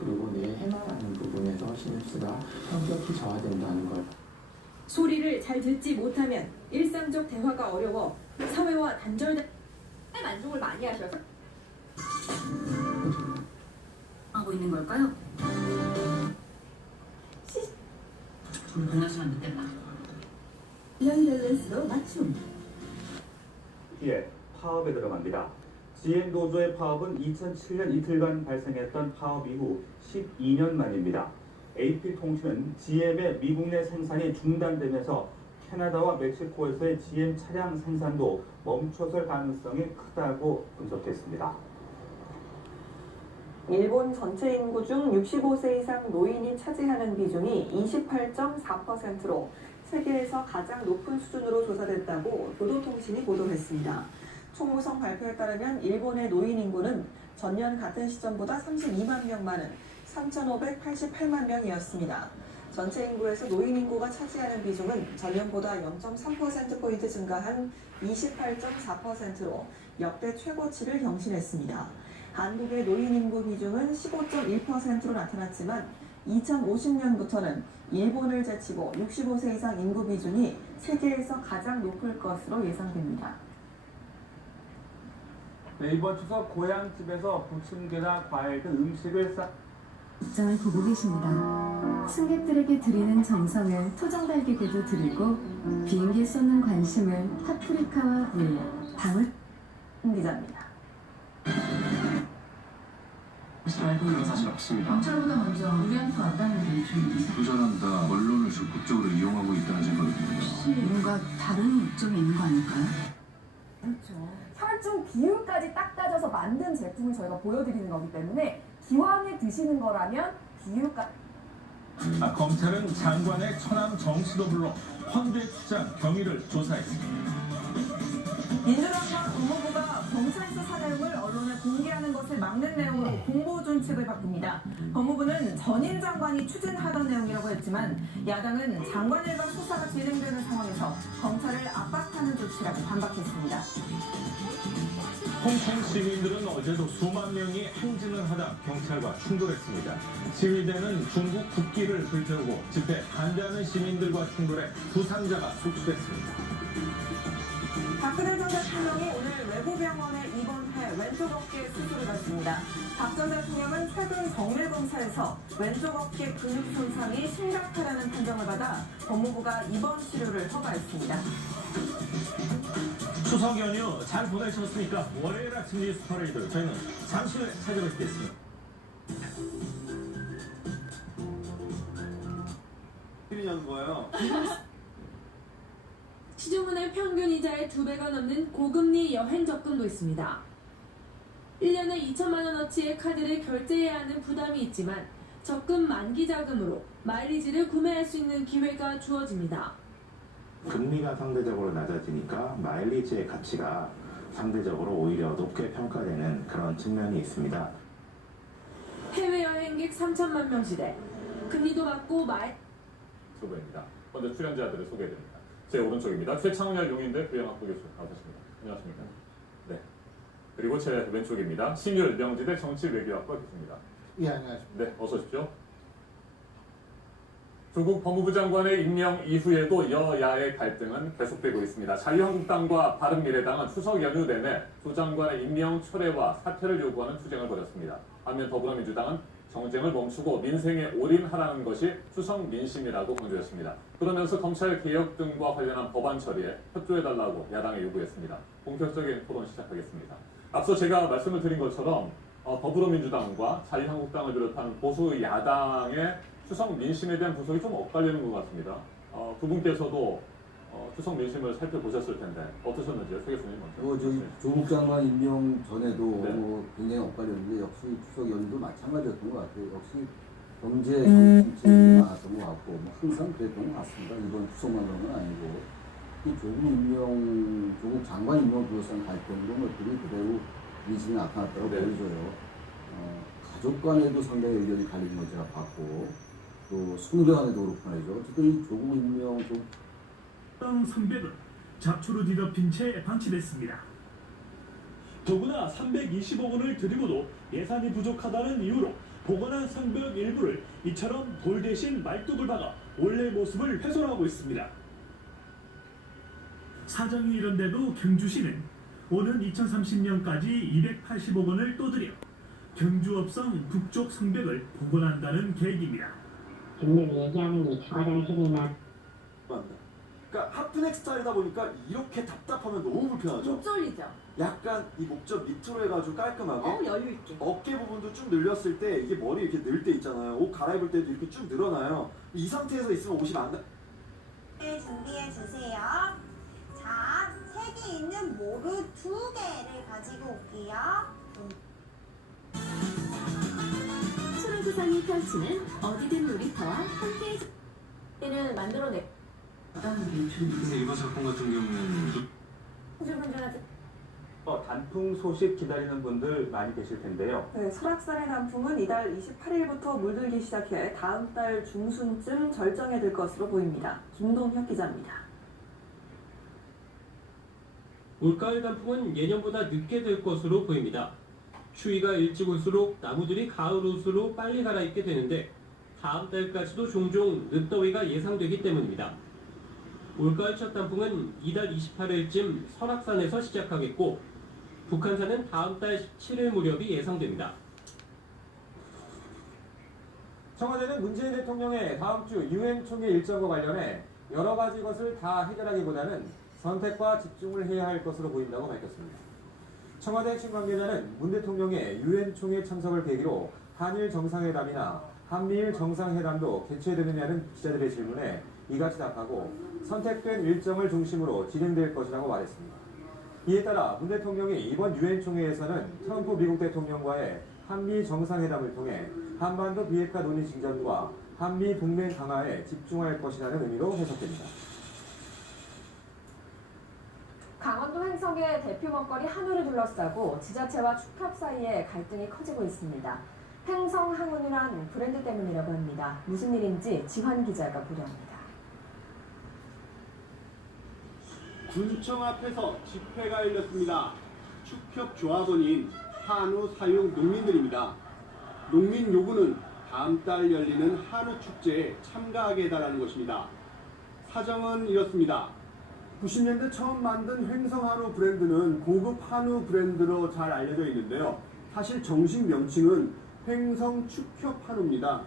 그리고 내 해마라는 부분에서 신입스가 현격히 저하된다는 걸. 소리를 잘 듣지 못하면 일상적 대화가 어려워 사회와 단절된 만족을 많이 하셔서 하고 있는 걸까요? 공략하면 안 됐겠다. 양 밸런스로 맞춤. 예, 파업에 들어갑니다. GM 노조의 파업은 2007년 이틀간 발생했던 파업 이후 12년 만입니다. AP통신은 GM의 미국 내 생산이 중단되면서 캐나다와 멕시코에서의 GM 차량 생산도 멈춰설 가능성이 크다고 분석했습니다. 일본 전체 인구 중 65세 이상 노인이 차지하는 비중이 28.4%로 세계에서 가장 높은 수준으로 조사됐다고 교도통신이 보도했습니다. 총무성 발표에 따르면 일본의 노인 인구는 전년 같은 시점보다 32만 명 많은 3,588만 명이었습니다. 전체 인구에서 노인 인구가 차지하는 비중은 전년보다 0.3%포인트 증가한 28.4%로 역대 최고치를 경신했습니다. 한국의 노인 인구 비중은 15.1%로 나타났지만 2050년부터는 일본을 제치고 65세 이상 인구 비중이 세계에서 가장 높을 것으로 예상됩니다. 네, 이번 추석 고향집에서 부침개나 과일 등 음식을 입장을 보고 계십니다. 승객들에게 드리는 정성을 토종달걀에도 드리고 비행기에 쏟는 관심을 파프리카와 물, 방울 기자입니다. 알고 있는 사실 없습니다. 경찰보다 먼저 우리한테 왔다는 게 좀 부전한다. 언론을 적극적으로 이용하고 있다는 생각이 듭니다. 혹시 뭔가 다른 목적이 있는 거 아닐까요? 그렇죠. 혈중 비율까지 딱 따져서 만든 제품을 저희가 보여드리는 거기 때문에 기왕에 드시는 거라면 비율까지. 검찰은 장관의 처남 정씨도 불러 황제 추장 경위를 조사했습니다. 민주당과 법무부가 경찰서 사내용을 언론에 공개하는 것을 막는 내용으로 공보 준칙을 바꿉니다. 법무부는 전임 장관이 추진하던 내용이라고 했지만 야당은 장관 일각 수사가 진행되는 상황에서 검찰을 압박하는 조치라고 반박했습니다. 홍콩 시민들은 어제도 수만 명이 행진을 하다 경찰과 충돌했습니다. 시위대는 중국 국기를 불태우고 집회 반대하는 시민들과 충돌해 부상자가 속출했습니다. 박근혜 전 대통령이 오늘 외부병원에 입원해 왼쪽 어깨 수술을 받습니다. 박 전 대통령은 최근 정밀검사에서 왼쪽 어깨 근육 손상이 심각하다는 판정을 받아 법무부가 입원 치료를 허가했습니다. 추석 연휴 잘 보내셨습니까? 월요일 아침 뉴스 퍼레이드 저희는 잠시 후에 찾아뵙겠습니다. 필요한 거예요. 시중은행 평균 이자의 2배가 넘는 고금리 여행 적금도 있습니다. 1년에 2천만 원어치의 카드를 결제해야 하는 부담이 있지만 적금 만기 자금으로 마일리지를 구매할 수 있는 기회가 주어집니다. 금리가 상대적으로 낮아지니까 마일리지의 가치가 상대적으로 오히려 높게 평가되는 그런 측면이 있습니다. 해외여행객 3천만 명 시대 금리도 받고 후보입니다. 먼저 출연자들을 소개해드립니다. 제 오른쪽입니다. 최창렬 용인대 부영학부 교수 나오셨습니다. 안녕하십니까? 네. 그리고 제 왼쪽입니다. 신율 명지대 정치외교학과 교수입니다. 예, 안녕하십니까? 네, 어서 오십시오. 조국 법무부 장관의 임명 이후에도 여야의 갈등은 계속되고 있습니다. 자유한국당과 바른미래당은 추석 연휴 내내 두 장관의 임명 철회와 사퇴를 요구하는 투쟁을 벌였습니다. 반면 더불어민주당은 정쟁을 멈추고 민생에 올인하라는 것이 추석 민심이라고 강조했습니다. 그러면서 검찰 개혁 등과 관련한 법안 처리에 협조해달라고 야당에 요구했습니다. 본격적인 토론 시작하겠습니다. 앞서 제가 말씀을 드린 것처럼 더불어민주당과 자유한국당을 비롯한 보수 야당의 추석 민심에 대한 분석이 좀 엇갈리는 것 같습니다. 두 분께서도 추석 민심을 살펴보셨을 텐데 어떠셨는지요? 최 교수님 먼저. 조국 장관 임명 전에도 네. 굉장히 엇갈렸는데 역시 추석 연휴도 마찬가지였던 것 같아요. 역시 경제 정책이 많았던 것 같고 항상 그랬던 것 같습니다. 이번 추석만 그런 건 아니고 조국 장관 임명 둘러싼 갈등으로 것들이 그대로 민심이 나타났다고 네. 보여져요. 가족 간에도 상당히 의견이 갈리는 걸 제가 봤고 또 선후배 간에도 그렇고 말이죠. 어쨌든 이 조국 임명 선배는 잡초로 뒤덮인 채 방치됐습니다. 더구나 320억 원을 들이고도 예산이 부족하다는 이유로 복원한 성벽 일부를 이처럼 돌 대신 말뚝을 박아 원래 모습을 훼손하고 있습니다. 사정이 이런데도 경주시는 오는 2030년까지 280억 원을 또 들여 경주업성 북쪽 성벽을 복원한다는 계획입니다. 국민이 얘기하는 이 청와대는 해이나 그러니까 핫플렉 스타일이다 보니까 이렇게 답답하면 너무 불편하죠. 목 졸리죠? 약간 이 목젖 밑으로 해가지고 깔끔하게 여유있게. 어깨 부분도 쭉 늘렸을 때 이게 머리 이렇게 늘 때 있잖아요. 옷 갈아입을 때도 이렇게 쭉 늘어나요. 이 상태에서 있으면 옷이 안 나. 준비해 주세요. 자, 색이 있는 모루 2개를 가지고 올게요. 초록우산이 펼치는 어디든 놀이터와 함께 를 만들어내. 근데 이번 사건 같은 경우는 단풍 소식 기다리는 분들 많이 계실 텐데요. 네, 설악산의 단풍은 이달 28일부터 물들기 시작해 다음 달 중순쯤 절정에 들 것으로 보입니다. 김동혁 기자입니다. 올가을 단풍은 예년보다 늦게 될 것으로 보입니다. 추위가 일찍 올수록 나무들이 가을 옷으로 빨리 갈아입게 되는데 다음 달까지도 종종 늦더위가 예상되기 때문입니다. 올가을 첫 단풍은 이달 28일쯤 설악산에서 시작하겠고 북한산은 다음 달 17일 무렵이 예상됩니다. 청와대는 문재인 대통령의 다음 주 유엔 총회 일정과 관련해 여러 가지 것을 다 해결하기보다는 선택과 집중을 해야 할 것으로 보인다고 밝혔습니다. 청와대 핵심 관계자는 문 대통령의 유엔 총회 참석을 계기로 한일 정상회담이나 한미일 정상회담도 개최되느냐는 기자들의 질문에 이같이 답하고 선택된 일정을 중심으로 진행될 것이라고 말했습니다. 이에 따라 문 대통령이 이번 유엔 총회에서는 트럼프 미국 대통령과의 한미 정상회담을 통해 한반도 비핵화 논의 진전과 한미 동맹 강화에 집중할 것이라는 의미로 해석됩니다. 강원도 횡성의 대표 먹거리 한우를 둘러싸고 지자체와 축협 사이에 갈등이 커지고 있습니다. 횡성 항운이란 브랜드 때문이라고 합니다. 무슨 일인지 지환 기자가 보도합니다. 군청 앞에서 집회가 열렸습니다. 축협 조합원인 한우 사육 농민들입니다. 농민 요구는 다음 달 열리는 한우 축제에 참가하게 해달라는 것입니다. 사정은 이렇습니다. 90년대 처음 만든 횡성 한우 브랜드는 고급 한우 브랜드로 잘 알려져 있는데요. 사실 정식 명칭은 횡성 축협 한우입니다.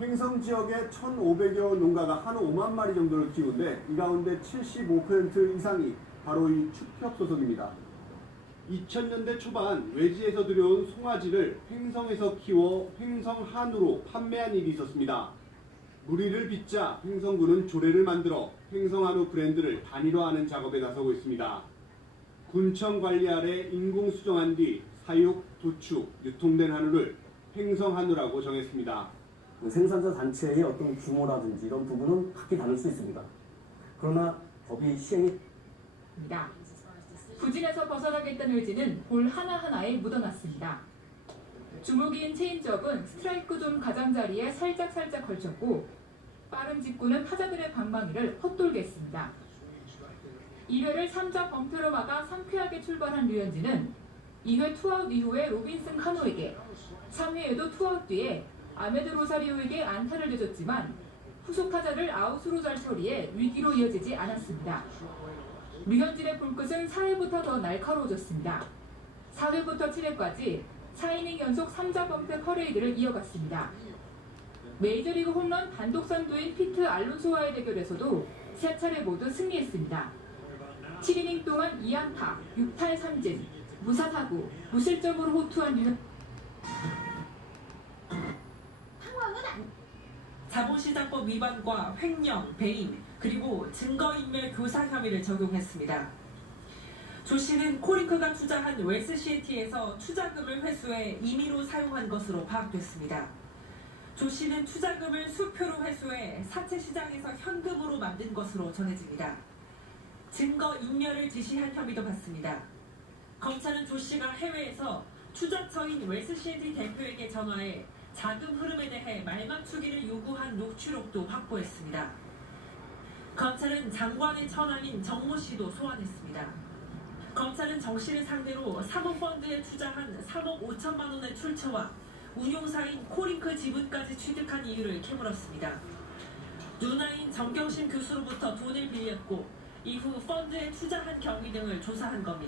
횡성 지역에 1,500여 농가가 한우 5만 마리 정도를 키우는데 이 가운데 75% 이상이 바로 이 축협 소속입니다. 2000년대 초반 외지에서 들여온 송아지를 횡성에서 키워 횡성 한우로 판매한 일이 있었습니다. 무리를 빚자 횡성군은 조례를 만들어 횡성 한우 브랜드를 단일화하는 작업에 나서고 있습니다. 군청 관리 아래 인공 수정한 뒤 사육, 도축, 유통된 한우를 횡성 한우라고 정했습니다. 생산자 단체의 어떤 규모라든지 이런 부분은 각기 다를 수 있습니다. 그러나 법이 시행이 부진에서 벗어나겠다는 의지는 볼 하나하나에 묻어났습니다. 주무기인 체인지업은 스트라이크 존 가장자리에 살짝 걸쳤고 빠른 직구는 타자들의 방망이를 헛돌게 했습니다. 2회를 3자 범퇴로 막아 상쾌하게 출발한 류현진은 2회 투아웃 이후에 로빈슨 카노에게 3회에도 투아웃 뒤에 아메드 로사리오에게 안타를 내줬지만 후속 타자를 아웃으로 잘 처리해 위기로 이어지지 않았습니다. 류현진의 볼끝은 4회부터 더 날카로워졌습니다. 4회부터 7회까지 4이닝 연속 3자 범퇴 퍼레이드를 이어갔습니다. 메이저리그 홈런 단독 선두인 피트 알론소와의 대결에서도 3차례 모두 승리했습니다. 7이닝 동안 2안타, 6탈 3진, 무사타구, 무실점으로 호투한 류현진. 자본시장법 위반과 횡령, 배임, 그리고 증거인멸 교사 혐의를 적용했습니다. 조 씨는 코링크가 투자한 웨스시애티에서 투자금을 회수해 임의로 사용한 것으로 파악됐습니다. 조 씨는 투자금을 수표로 회수해 사채 시장에서 현금으로 만든 것으로 전해집니다. 증거인멸을 지시한 혐의도 받습니다. 검찰은 조 씨가 해외에서 투자처인 웨스시애티 대표에게 전화해 자금 흐름에 대해 말맞추기를 요구한 녹취록도 확보했습니다. 검찰은 장관의 처남인 정모 씨도 소환했습니다. 검찰은 정 씨를 상대로 사모펀드에 투자한 3억 5천만 원의 출처와 운용사인 코링크 지분까지 취득한 이유를 캐물었습니다. 누나인 정경심 교수로부터 돈을 빌렸고 이후 펀드에 투자한 경위 등을 조사한 겁니다.